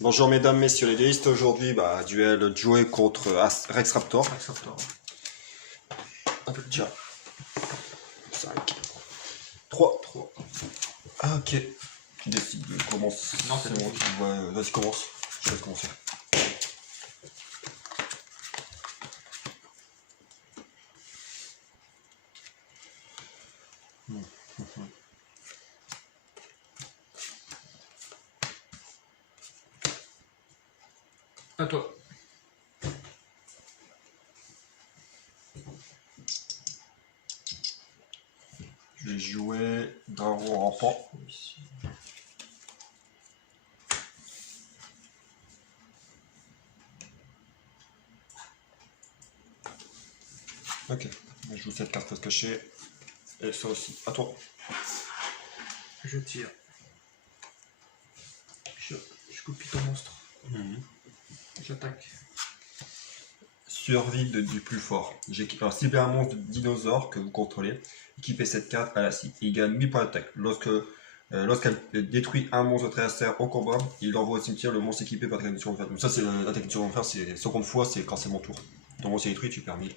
Bonjour mesdames, messieurs les déistes, aujourd'hui duel Joey contre Rex Raptor. Rex Raptor. Tiens. 5. 3. 3. Ah ok. Qui décide de commencer? Non, c'est moi qui vois. Vas-y commence. Je vais commencer. À toi. Je vais jouer Dragon rampant. Ok. Je joue cette carte face cachée. Et ça aussi. À toi. Je tire. Je copie ton monstre. J'attaque. Survie du plus fort. J'équipe un cyber monstre de dinosaure que vous contrôlez. Équipez cette carte à la cible. Il gagne 1000 points d'attaque. Lorsqu'elle détruit un monstre adversaire au combat, il envoie au cimetière le monstre équipé par technique d'enfer. Donc ça c'est la technique d'enfer, c'est seconde fois, c'est quand c'est mon tour. Ton monstre est détruit, tu perds 1000.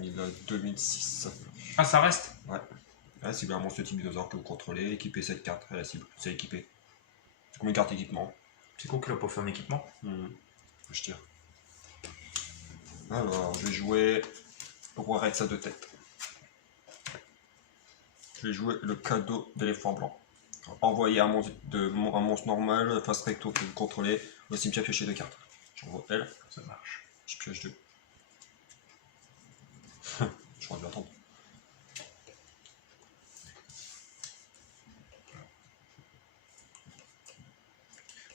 Il a 2006. Ah, ça reste? Ouais. Là, c'est un monstre de type dinosaure que vous contrôlez. Équipez cette carte à la cible. C'est équipé. C'est combien de cartes équipement? C'est con qu'il a pas fait un équipement. Je tire. Alors, je vais jouer Roi Rex à 2 têtes. Je vais jouer le cadeau d'éléphant blanc. Envoyer un monstre normal face recto que vous contrôlez au cimetière, piocher 2 cartes. J'envoie elle. Ça marche. Je pioche 2. J'aurais dû attendre.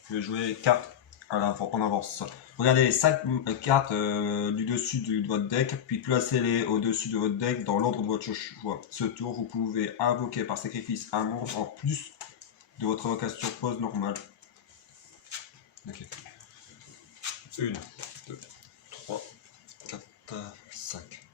Je vais jouer 4 en avance. Regardez les 5 cartes du dessus de votre deck, puis placez-les au-dessus de votre deck dans l'ordre de votre choix. Ce tour, vous pouvez invoquer par sacrifice un monstre en plus de votre invocation pose normale. Ok. 1, 2, 3, 4, 5.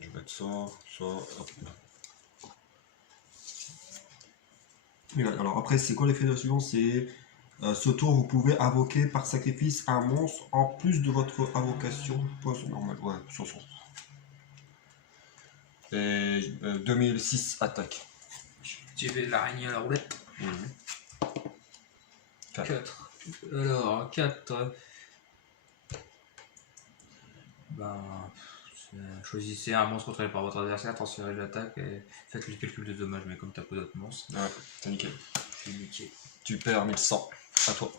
Je vais mettre ça, hop. Alors après, c'est quoi l'effet de la suivante? C'est ce tour, vous pouvez invoquer par sacrifice un monstre en plus de votre invocation pose normale. Ouais, sur son. Et 2006 attaque. Tu vais l'araignée à la roulette. 4. Alors, 4. Choisissez un monstre contrôlé par votre adversaire, transférez l'attaque et faites le calcul de dommages. Mais comme t'as pas d'autres monstres, Ouais, c'est nickel. c'est niqué. Tu perds 1100. À toi.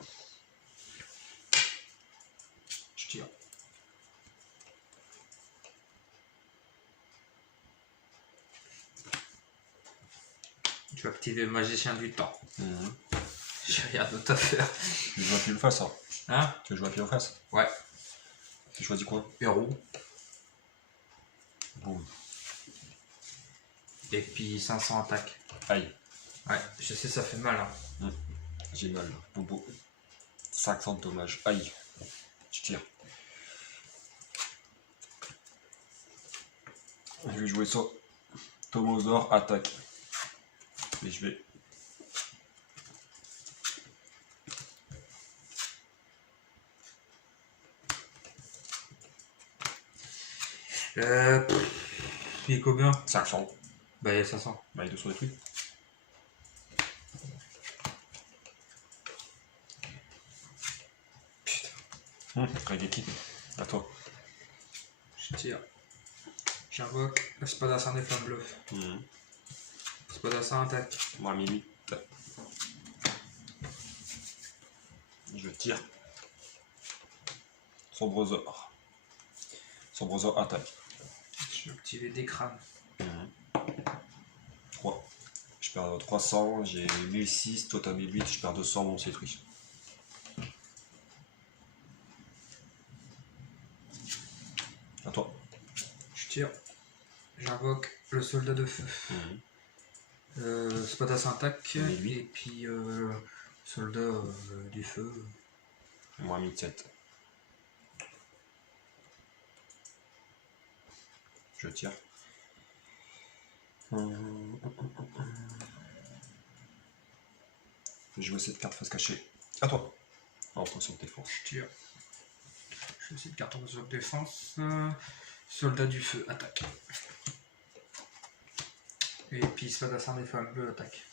Je tire. Tu vas activer le magicien du temps. J'ai rien d'autre à faire. Tu veux jouer à pile ou face, hein? Hein? Tu veux jouer à pile ou face? Ouais. Tu choisis quoi? Héros. Boum. Et puis 500 attaques. Aïe. Ouais, je sais, ça fait mal. Hein. J'ai mal. Bobo. 500 de dommages. Aïe. Je tire. Je vais jouer ça. Tomosaur attaque. Et je vais. Il est combien? 500. Bah, il y a 500. Bah, les deux sont détruits. Putain. Régeki. À toi. Je tire. J'invoque le spadassin des flammes bleues. Spadassin attaque. Moi, 1008. Je tire. Sombrosaur. Sombrosaur attaque. Je vais activer des crânes. 3. Je perds 300, j'ai 1006, toi t'as 1008, je perds 200, bon c'est détruit. À toi. Je tire. J'invoque le soldat de feu. Spadassin attaque. 1008. Et puis Soldat du feu. Moins 1007. Je tire. Je vais jouer cette carte face cachée. À toi. En fonction de tes forces. Je tire. Je fais cette carte en position de défense. Soldat du feu, attaque. Et puis Spadassin des femmes bleues, attaque.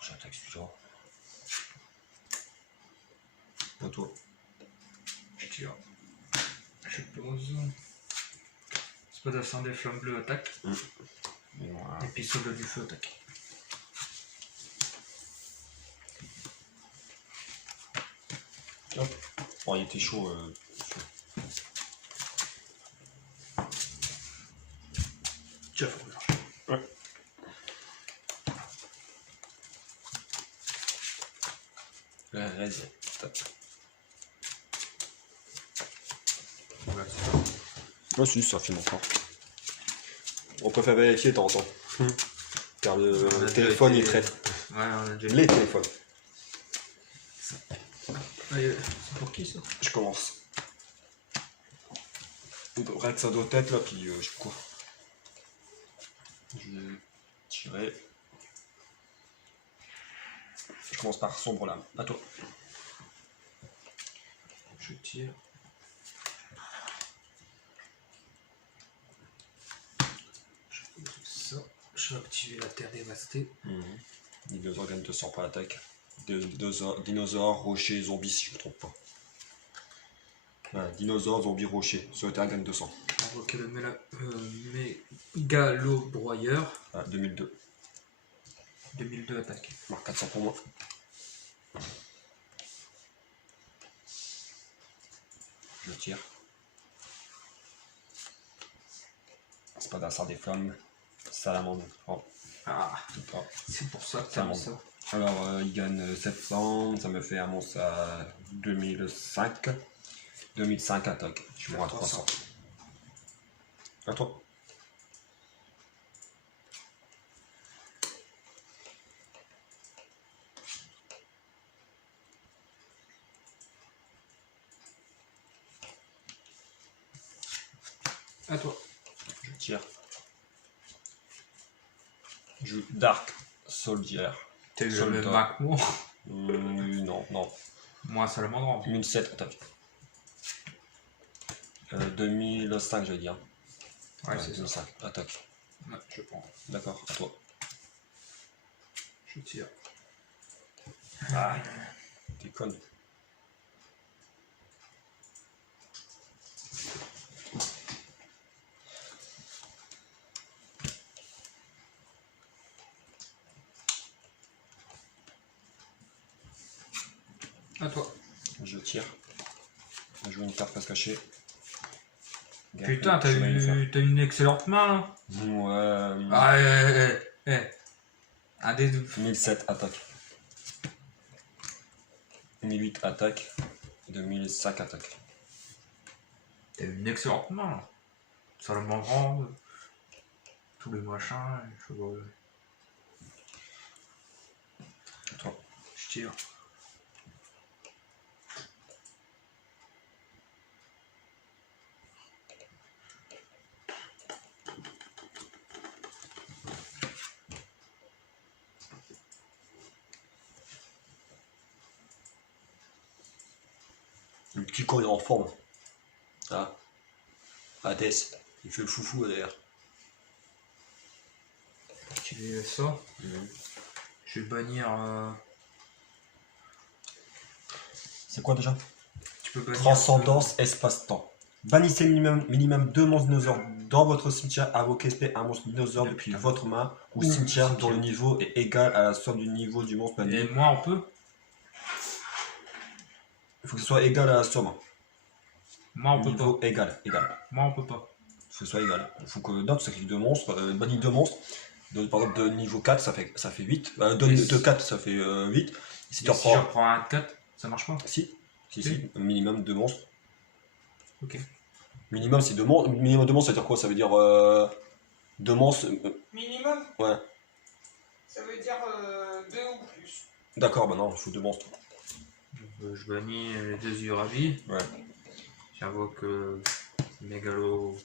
J'attaque celui-là. À toi. Je tire. Je pose. Spadassin des flammes bleues, attaque. Et voilà. Et puis soldat du feu, attaque. Hop. Oh, il était chaud. Tiens, faut que je Ouais. Reset. voilà, Ah si, ça filme encore. On préfère vérifier de temps en temps. Car On le a téléphone déjà il été- traite. Ouais, on a déjà. Les téléphones. Allez, c'est pour qui ça? Je commence. Rien que ça doit être là, puis je cours. Je vais tirer. Je commence par sombre lame. À toi. Je tire. Je pose ça. Je vais activer la terre dévastée. Dinosaure gagne 200 pour l'attaque. Dinosaure, rocher, zombie si je ne me trompe pas. Voilà, dinosaure, zombie, rocher. Sur le terrain gagne 200. Invoquer le mégalobroyeur. Ah, 2002. 2002 attaque. Marque 400 pour moi. Je tire. Spadassin des flammes. Salamandre. Oh, Ah, oh. c'est pour ça que Ça t'as mis monte. ça. Alors, il gagne 700. Ça me fait un monstre à 2005. 2005 attaque. Je suis à 300. À toi. À toi. Je tire. Je joue Dark Soldier. T'as eu le Soldat. même bac que moi. Non, non. Moi, salamandre. 2007 attaque. 2005 j'allais dire. Ouais, c'est ça. 2005 attaque. Ouais, je prends. D'accord, à toi. Je tire. Ah, t'es conne. À toi. Je tire. Je joue une carte face cachée. Putain, t'as Je vais le faire. une excellente main là. Ouais. Ah, un des deux. 2007 attaque. 2008 attaque. 2005 attaque. T'as une excellente main là. Salamandre. Tous les machins. Je vois. Toi. Je tire. Le petit con il est en forme. Ah. Hades. Il fait le foufou derrière. Activer ça. Je vais bannir. C'est quoi déjà? Tu peux bannir. Transcendance espace-temps. Bannissez minimum 2 monstres dinosaures dans votre cimetière. Invoquez un monstre dinosaure depuis votre main ou cimetière dont le niveau est égal à la somme du niveau du monstre banni. Et moi, on peut. Il faut que ce soit égal à la somme. Moi, on peut Niveau pas. égal, égal. Moi, on peut pas. Faut que ce soit égal. Il faut que note, ça fait 2 monstres. Banni 2 monstres. Par exemple, de niveau 4, ça fait 8. De 4, ça fait 8. Si tu Et si je reprends. reprends un de 4, ça marche pas. Si, si, Ok. si. Minimum 2 monstres. Ok. Minimum, c'est 2 monstres. Minimum 2 monstres, ça veut dire quoi? Ça veut dire 2 monstres. Minimum, Ouais. ça veut dire 2 ou plus. D'accord, bah non, il faut 2 monstres. Je bannis les 2 Urabi. Ouais. J'invoque Mégalo,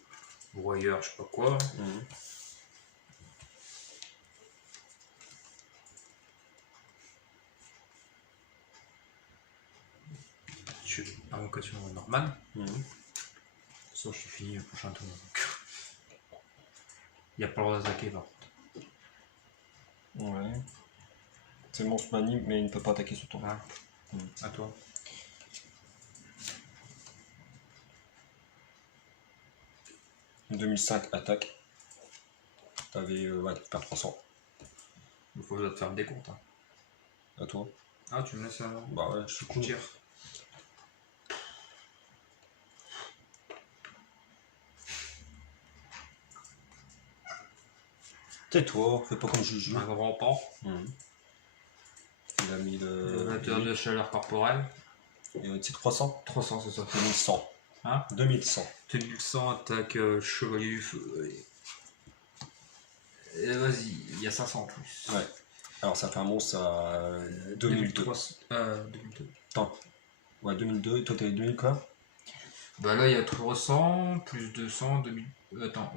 Broyeur, je sais pas quoi. Mhm. Je fais invocation normale. Mhm. Ça, je suis fini le prochain tour. Il n'y a pas le droit d'attaquer, par contre. Ouais. C'est monstre manie, mais il ne peut pas attaquer ce tour. Ouais. Mhm. À toi. Une 2005 attaque. T'avais. Ouais, tu perds 300. Il faut te faire des comptes. Hein. À toi. Ah, tu me laisses un. Bah ouais, je suis cool. Tire. Tais-toi, fais pas comme Juju. Un grand pan. Mhm. Il a mis le. Élévateur de chaleur corporelle. C'est 300 300, c'est ça. 2100. Hein 2100. 2100, attaque chevalier du feu. Et vas-y, il y a 500 en plus. Ouais. Alors ça fait un monstre à 2002. 2002. Ouais, 2002. Et toi, t'avais 2000 quoi? Bah là, il y a 300, plus 200, 2000. Attends,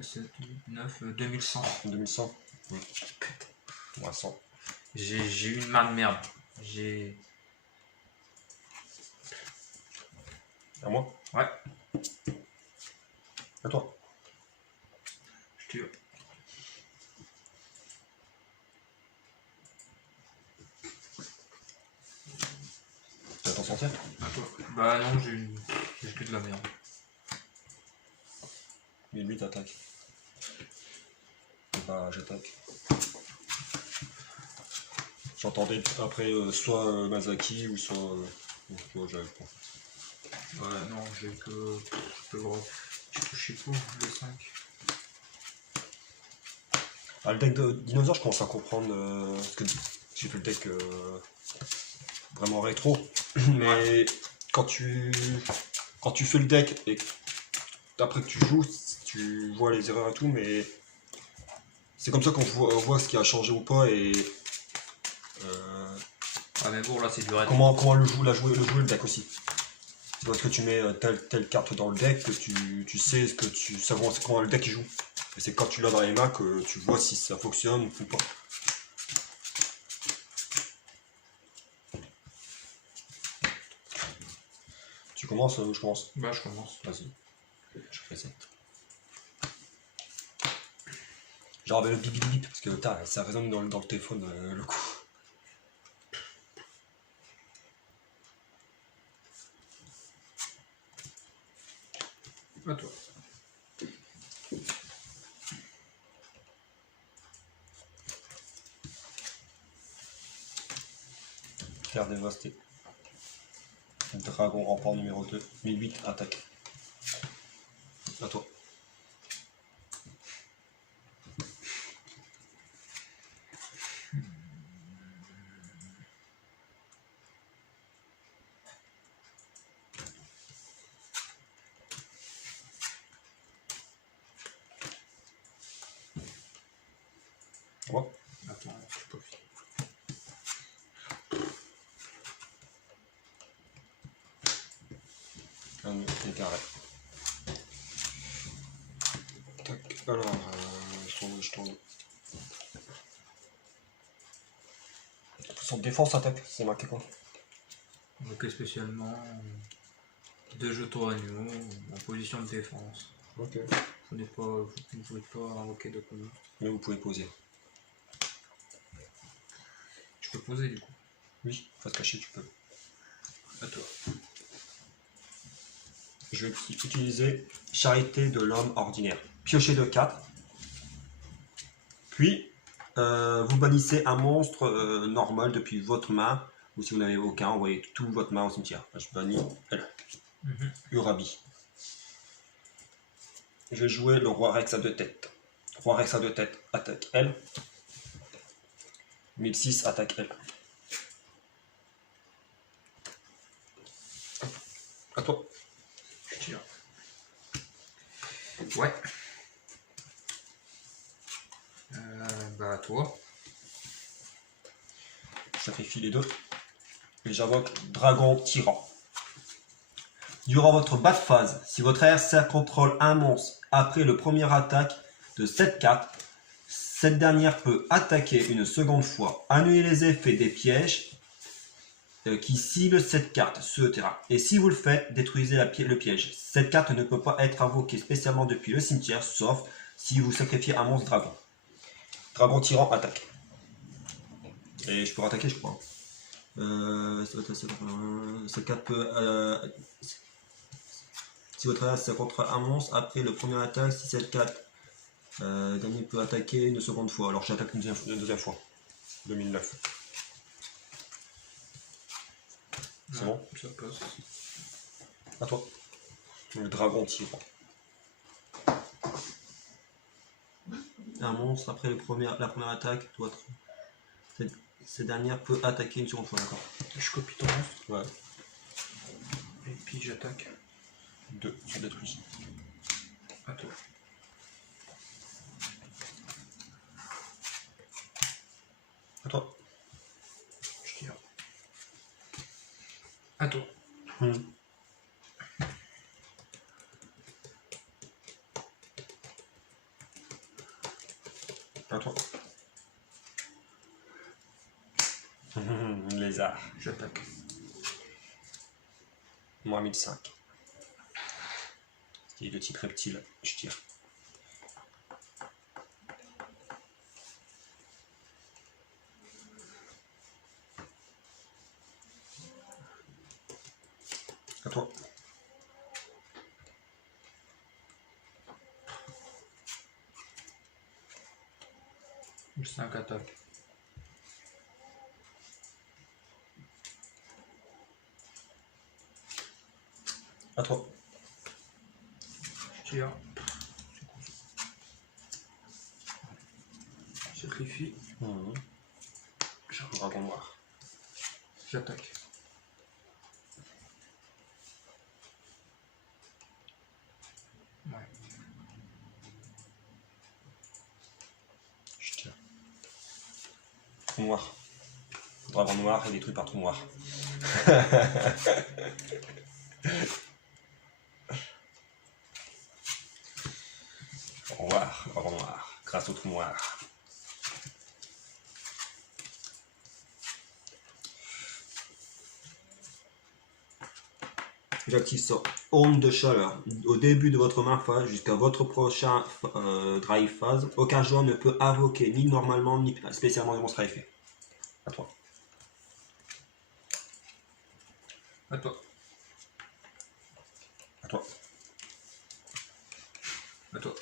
7, 9, 2100. 2100. Ouais. 300. J'ai eu une main de merde. J'ai. À moi? Ouais. À toi. Je tire. Tu vas t'en sortir? À toi. Bah non, j'ai que de la merde. Mais lui, t'attaques. Bah, j'attaque. J'entendais après soit Mazaki ou soit. Tu vois, j'avais pas. Ouais, non, j'ai que. Je sais pas, le 5. Ah, le deck de dinosaure, je commence à comprendre. Parce que j'ai fait le deck vraiment rétro. Mais quand tu fais le deck et après que tu joues, tu vois les erreurs et tout, mais c'est comme ça qu'on voit ce qui a changé ou pas et Ah, mais bon, là, c'est du rétro. comment le jouer le deck aussi. C'est parce que tu mets telle carte dans le deck que tu sais ce que tu savoir comment le deck joue. Et c'est quand tu l'as dans les mains que tu vois si ça fonctionne ou pas. Tu commences ou je commence? Bah, je commence. Vas-y. Je fais ça. Genre avec le bip bip bip parce que ça résonne dans le téléphone le coup. À toi. Terre dévastée. Dragon rempart numéro 2. 1008 attaque. À toi. Ouais. Attends, je suis pas fini. Un carré. Tac. Alors, je tourne. Son défense attaque, c'est marqué quoi? Donc, spécialement, 2 jetons animaux en position de défense. Ok. Vous ne pouvez pas invoquer de commun. Mais vous pouvez poser. Je peux poser du coup. Oui, face cachée, tu peux. À toi. Je vais utiliser Charité de l'homme ordinaire. Piocher de 4. Puis, vous bannissez un monstre normal depuis votre main. Ou si vous n'avez aucun, envoyez toute votre main au cimetière. Je bannis elle. Urabi. Je vais jouer le roi Rex à 2 têtes. Roi Rex à 2 têtes, attaque L. 1006, attaque L. À toi. Je tire. Ouais. Bah, toi. Je sacrifie les deux. Et j'invoque Dragon Tyran. Durant votre bas de phase, si votre adversaire contrôle un monstre après le premier attaque de cette carte, cette dernière peut attaquer une seconde fois, annuler les effets des pièges qui ciblent cette carte sur le terrain. Et si vous le faites, détruisez le piège. Cette carte ne peut pas être invoquée spécialement depuis le cimetière, sauf si vous sacrifiez un monstre dragon. Dragon Tyran attaque. Et je peux attaquer, je crois. Cette carte peut... si votre adversaire contre un monstre, après le premier attaque, si cette carte dernier peut attaquer une seconde fois. Alors j'attaque une deuxième fois. 2009. C'est bon? Ça passe. À toi. Le dragon tyran. Un monstre, après la première attaque, cette dernière peut attaquer une seconde fois, d'accord? Je copie ton monstre. Ouais. Et puis j'attaque. 2 sur détruit. À toi. À toi. Je tire. À toi. À toi. Lézard. J'attaque. Moi 1005. Il est de type reptile, je tire. À toi. Je 5 attaques. À toi. Je tire. Je sacrifie. Dragon noir. J'attaque. Ouais. Je tire. Trou noir. Dragon noir est détruit par trou noir. Noir, dragon noir, grâce au trou noir. J'active ça. Onde de chaleur. Au début de votre main phase jusqu'à votre prochain drive phase, aucun joueur ne peut invoquer ni normalement ni spécialement des monstres à effet. À toi. À toi. À toi. À toi.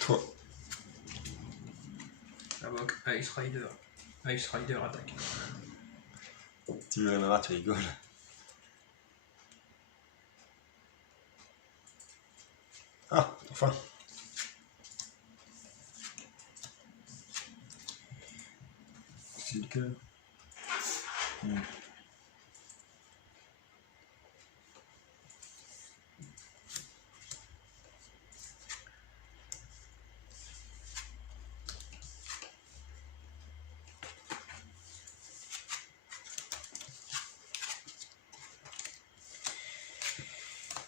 Toi. Invoque Ice Rider. Ice Rider attaque. Tu le révéleras, tu rigoles. Ah, enfin. C'est le cœur.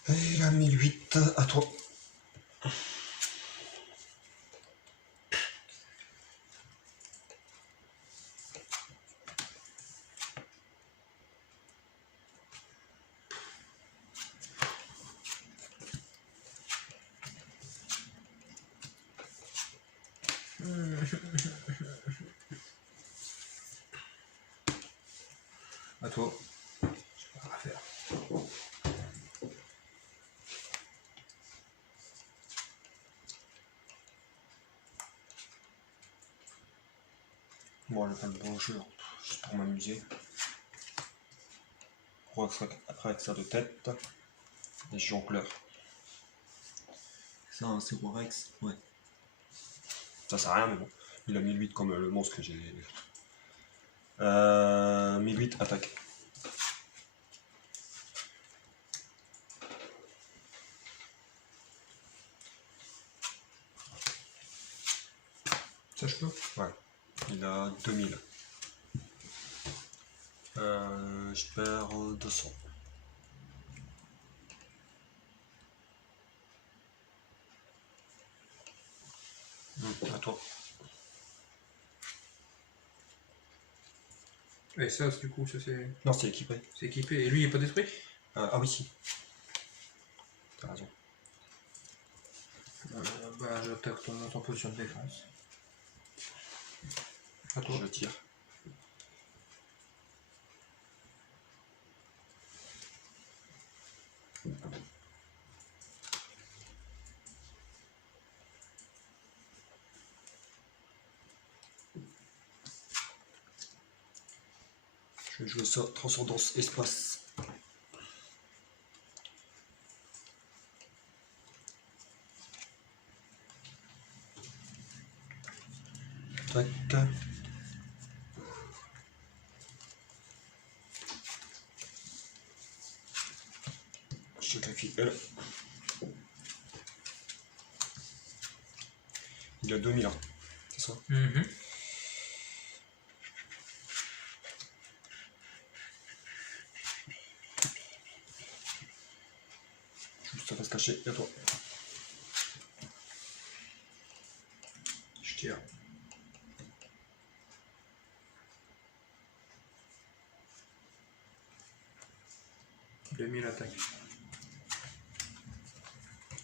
Et la 1008, à toi. À toi. Je peux rien faire. Bon, je vais pas le bon jeu, juste pour m'amuser. fracture de tête. Et jongleur. C'est un Zero Rex, ouais. Ça sert à rien, mais bon. Il a 1008 comme le monstre que j'ai. 1008 attaque. Ça je peux. Ouais. Il a 2000. Je perds 200. À toi. Et ça, du coup, ça c'est Non, c'est équipé. équipé. Et lui, il est pas détruit? Ah oui, si. T'as raison. Bah, j'attaque ton monstre en position de défense. À toi. Je tire. Je vais jouer ça, transcendance espace. Tac. Je sacrifie elle. Il a 2000 ans, c'est ça? Juste ça va se cacher, et à toi. Je tire. « 2000 attaques.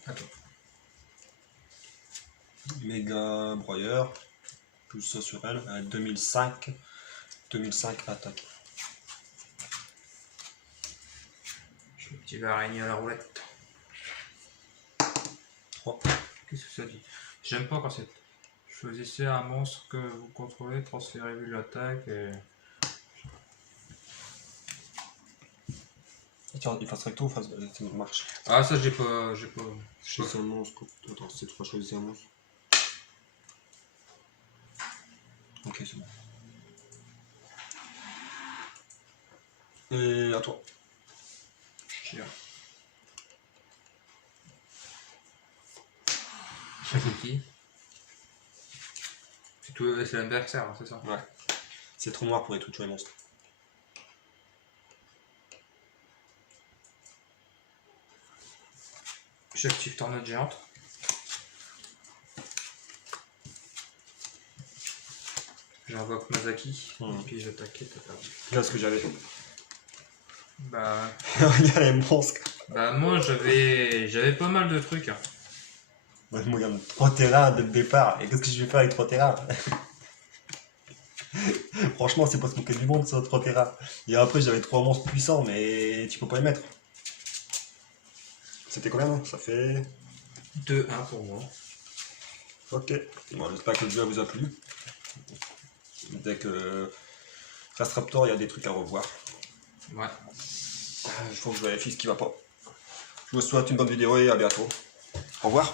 À toi. Méga broyeur. Plus ça sur elle. 2005. 2005 attaque. Je fais un petit araignée à la roulette. 3. Qu'est-ce que ça dit? J'aime pas quand c'est... Choisissez un monstre que vous contrôlez, transférez-lui l'attaque et... Tiens, il fasse recto ou face ça marche. Ah ça j'ai pas... Choisis un monstre. Attends, c'est toi choisir un monstre. Ok, c'est bon. Et à toi. Je tire. C'est qui? C'est l'adversaire, hein, c'est ça? Ouais. C'est trop noir pour les trucs les monstres. J'active tornade géante. J'invoque Mazaki. Et puis j'attaque et t'as perdu. Là, ce que j'avais. Bah... Il y a les monstres. Bah moi j'avais pas mal de trucs. Hein. Ouais, moi, il y a 3 terrains dès le départ. Et qu'est-ce que je vais faire avec 3 terrains? Franchement, c'est pas se moquer du monde, ça, 3 terrains. Et après, j'avais 3 monstres puissants, mais tu peux pas les mettre. C'était combien, non? Ça fait... 2-1 pour moi. Ok. Bon, j'espère que le jeu vous a plu. Dès que... Fast Raptor, il y a des trucs à revoir. Ouais. Il faut que je vérifie ce qui va pas. Je vous souhaite une bonne vidéo et à bientôt. Au revoir.